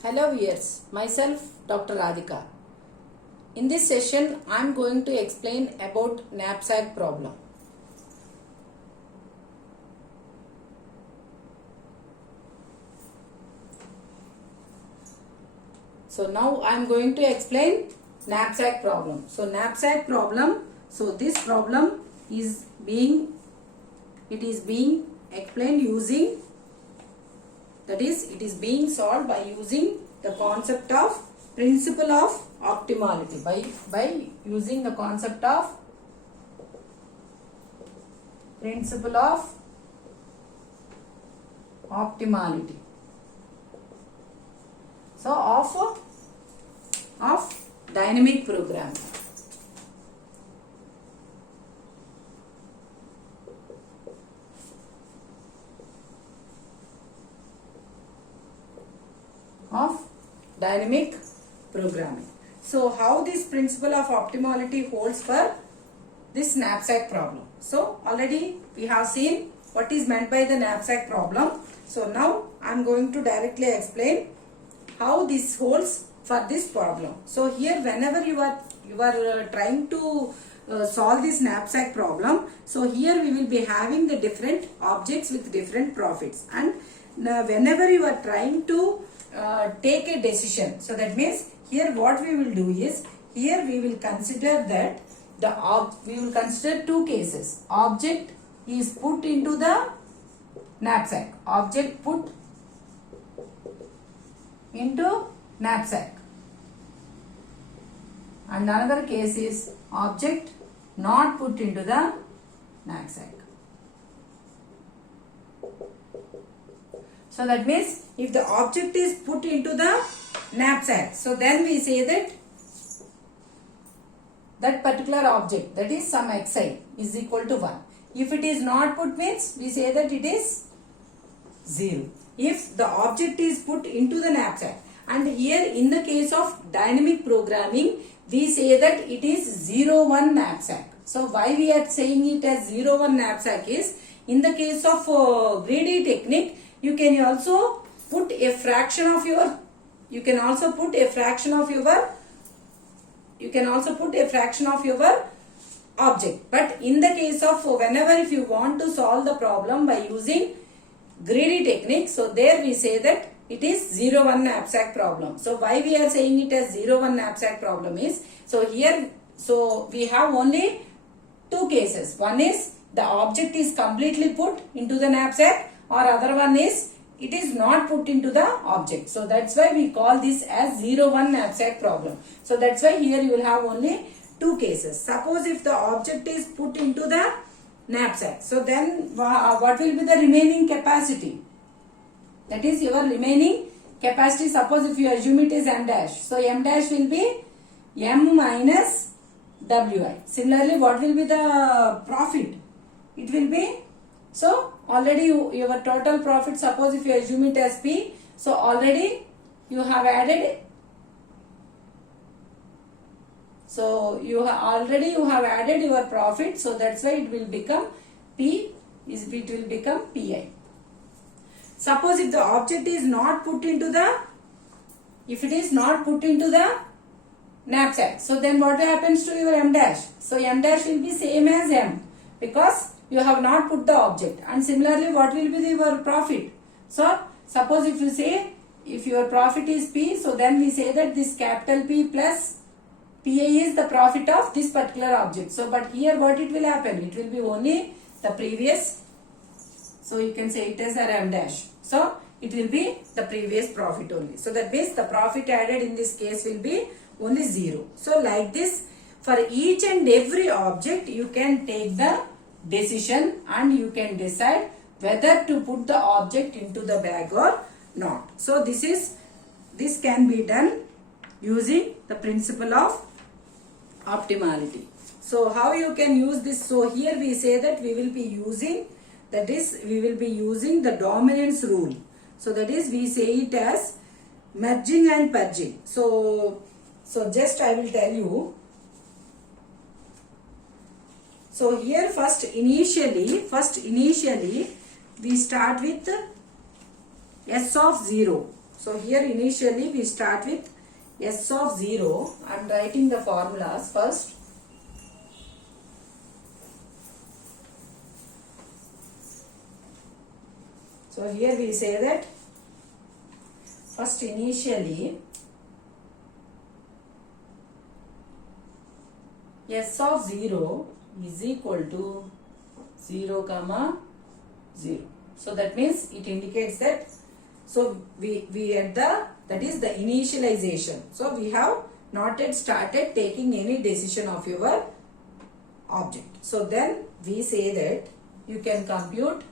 Hello viewers, myself Dr. Radhika. In this session, I am going to explain about knapsack problem. So now I am going to explain knapsack problem. So knapsack problem, so this problem is being explained using, that is, it is being solved by using the concept of principle of optimality, by using the concept of principle of optimality. So of dynamic programming. Of dynamic programming. So how this principle of optimality holds for this knapsack problem. So already we have seen what is meant by the knapsack problem. So now I am going to directly explain how this holds for this problem. So here whenever you are trying to solve this knapsack problem, so here we will be having the different objects with different profits, and whenever you are trying to take a decision, so that means here what we will do is, here we will consider that we will consider two cases. Object is put into the knapsack, object put into knapsack, and another case is object not put into the knapsack. So that means if the object is put into the knapsack, so then we say that that particular object, that is some xi, is equal to 1. If it is not put, means we say that it is 0. If the object is put into the knapsack, and here in the case of dynamic programming, we say that it is 0-1 knapsack. So why we are saying it as 0-1 knapsack is, in the case of greedy technique, you can also put a fraction of your, object. But in the case of whenever if you want to solve the problem by using greedy technique, so there we say that it is 0-1 knapsack problem. So why we are saying it as 0-1 knapsack problem is, so here, so we have only two cases. One is the object is completely put into the knapsack, or other one is it is not put into the object. So that's why we call this as 0-1 knapsack problem. So that's why here you will have only two cases. Suppose if the object is put into the knapsack, so then what will be the remaining capacity? That is your remaining capacity. Suppose if you assume it is m dash, so m dash will be m minus wi. Similarly, what will be the profit? It will be, so already your total profit, suppose if you assume it as P, so already you have added, so you have added your profit, so that's why it will become P, it will become Pi. Suppose if the object is not put into the, if it is not put into the knapsack, so then what happens to your m dash? So m dash will be same as m, because you have not put the object. And similarly, what will be your profit? So suppose if you say, if your profit is P, so then we say that this capital P plus PA is the profit of this particular object. So but here what it will happen? It will be only the previous, so you can say it as a m dash. So it will be the previous profit only. So that means the profit added in this case will be only 0. So like this, for each and every object you can take the decision and you can decide whether to put the object into the bag or not. So this can be done using the principle of optimality. So how you can use this? So here we say that we will be using, that is, we will be using the dominance rule. So that is, we say it as merging and purging. So just I will tell you. So here first initially we start with S of 0. So here initially we start with S of 0. I am writing the formulas first. So here we say that first initially S of 0 is equal to 0 comma 0. So that means it indicates that, so we at the, that is the initialization. So we have not yet started taking any decision of your object. So then we say that you can compute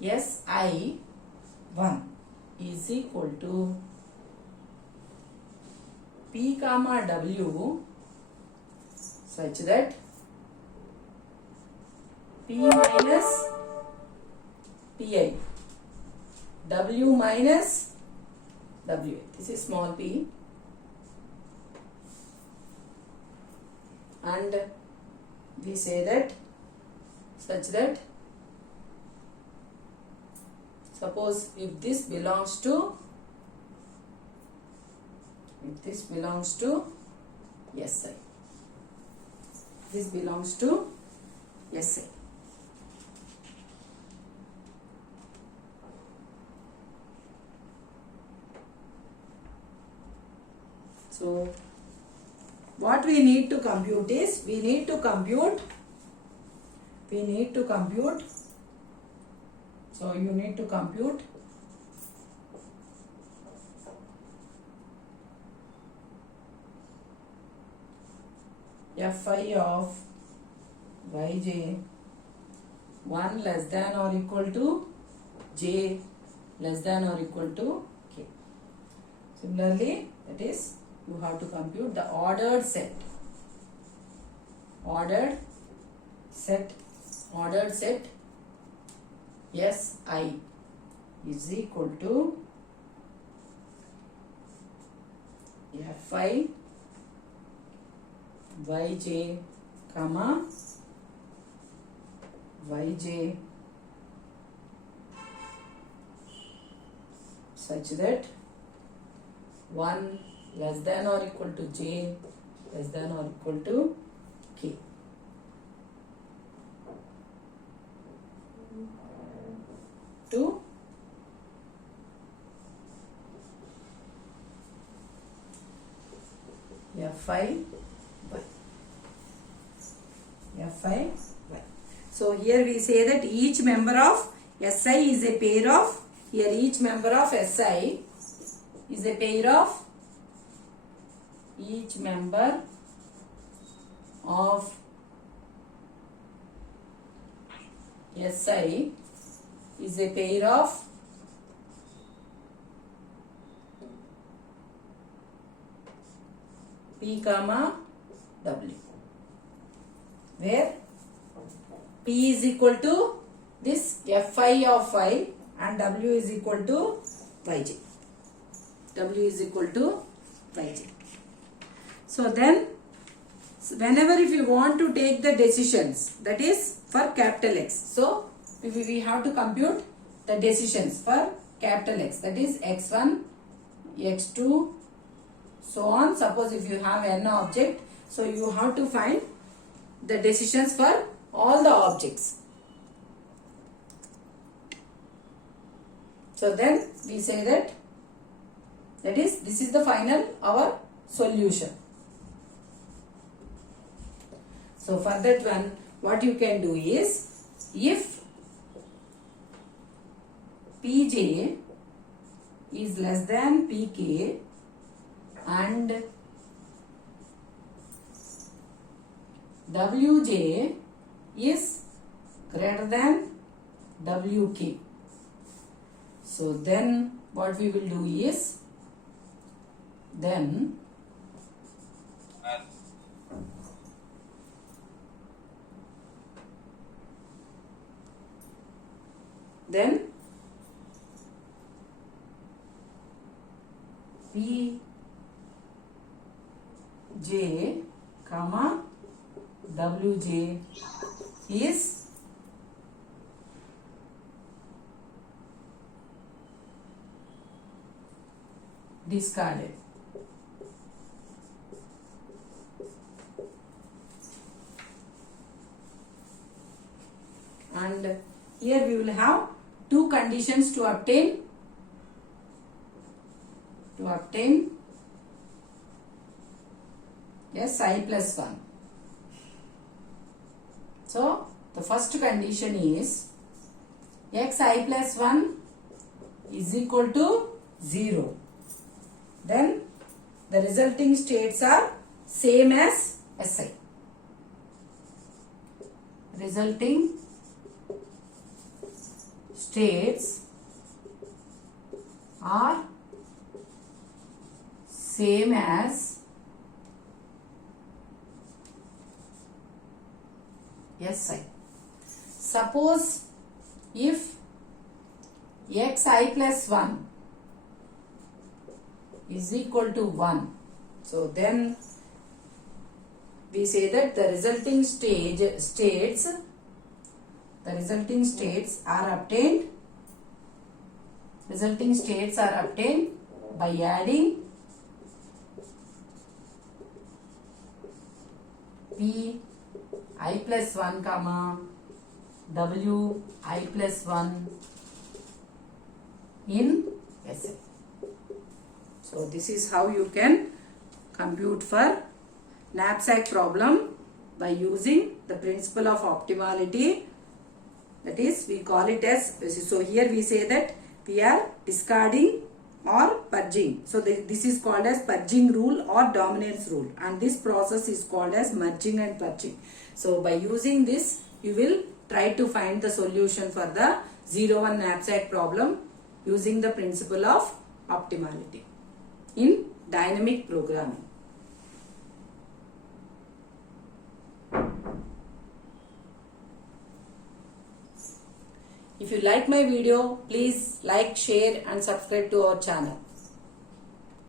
Si1 is equal to P comma W such that P minus Pi, W minus Wa. This is small p, and we say that such that suppose if this belongs to Si, this belongs to Si. So what we need to compute is, we need to compute, so you need to compute Fi of Yj 1 less than or equal to j less than or equal to k. Similarly, that is, you have to compute the ordered set Si is equal to Fi Yj comma Yj such that 1 less than or equal to j less than or equal to k. To Fi y. So here we say that each member of Si is a pair of, here each member of Si is a pair of, each member of Si is a pair of P comma W, where P is equal to this Fi of phi and W is equal to Yj. W is equal to Yj. So then, whenever if you want to take the decisions, that is for capital X. So we have to compute the decisions for capital X, that is X1, X2, so on. Suppose if you have n object, so you have to find the decisions for all the objects. So then we say that, that is, this is the final our solution. So for that one, what you can do is, if Pj is less than Pk and Wj is greater than Wk, so then what we will do is, then Pj comma Wj is discarded. And here we will have two conditions to obtain Si plus 1. So the first condition is xi plus 1 is equal to 0. Then the resulting states are same as Si. Resulting states are same as Si. Suppose if xi plus 1 is equal to 1, so then we say that the resulting states are obtained by adding p I plus 1 comma w I plus 1 in Si. So this is how you can compute for knapsack problem by using the principle of optimality. That is, we call it as, so here we say that we are discarding or purging. So this is called as purging rule or dominance rule, and this process is called as merging and purging. So by using this, you will try to find the solution for the 0-1 knapsack problem using the principle of optimality in dynamic programming. If you like my video, please like, share and subscribe to our channel.